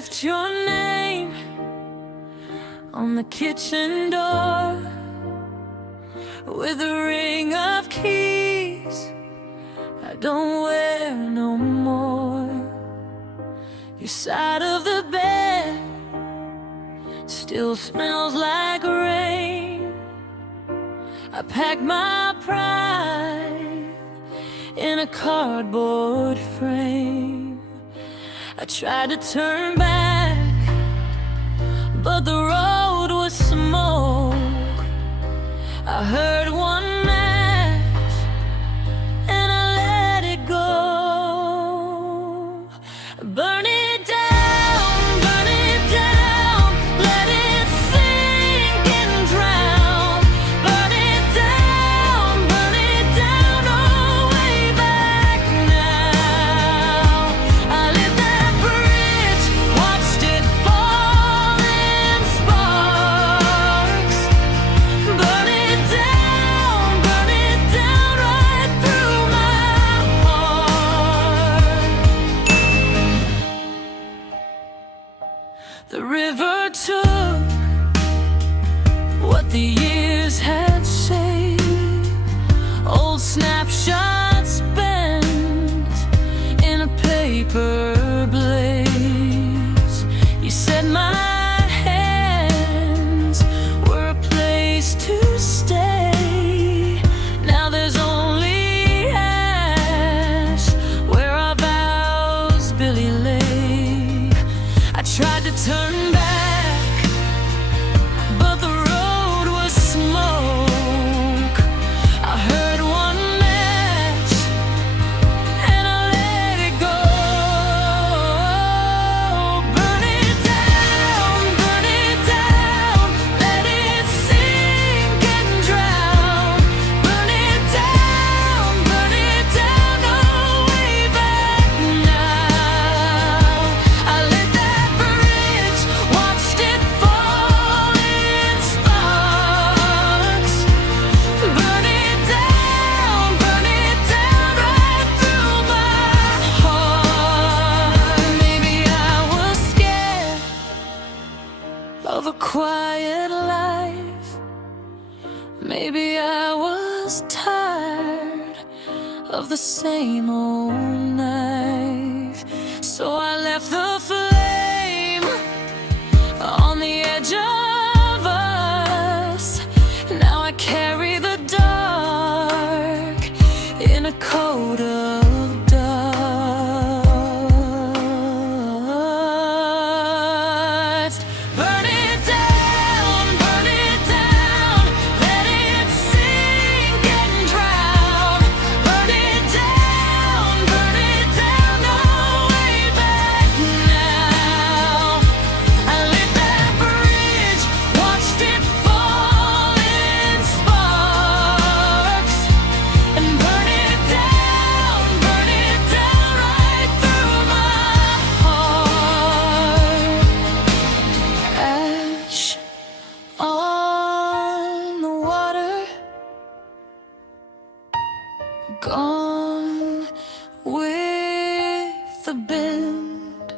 left your name on the kitchen door with a ring of keys I don't wear no more. Your side of the bed still smells like rain. I packed my pride in a cardboard frame. I tried to turn back, but the road was smoke. I heard one match and I let it go. Burn it down, let it sink and drown. Burn it down, oh, way back now. I lit that bridge, watched it fall in sparks. Burn it down right through my heart. The river took what the years had saved, old snapshots bent in a paper blaze. You said my hands were a place to stay. Now there's only ash where our vows Billy lay. I tried to turn back, but the road was smoke. I heard one match and I let it go. Burn it down, let it sink and drown. Burn it down, oh, way back now. I lit that bridge, watched it fall in sparks. Burn it down right through my heart. Maybe I was scared of a quiet life. Maybe I was tired of the same old knife. So I left the flame on the edge of us. Now I carry the dark in a coat of dust. Burn it down, let it sink and drown. Burn it down, oh, way back now. I lit that bridge, watched it fall in sparks. And burn it down right through my heart. Ash on the water, gone with the wind.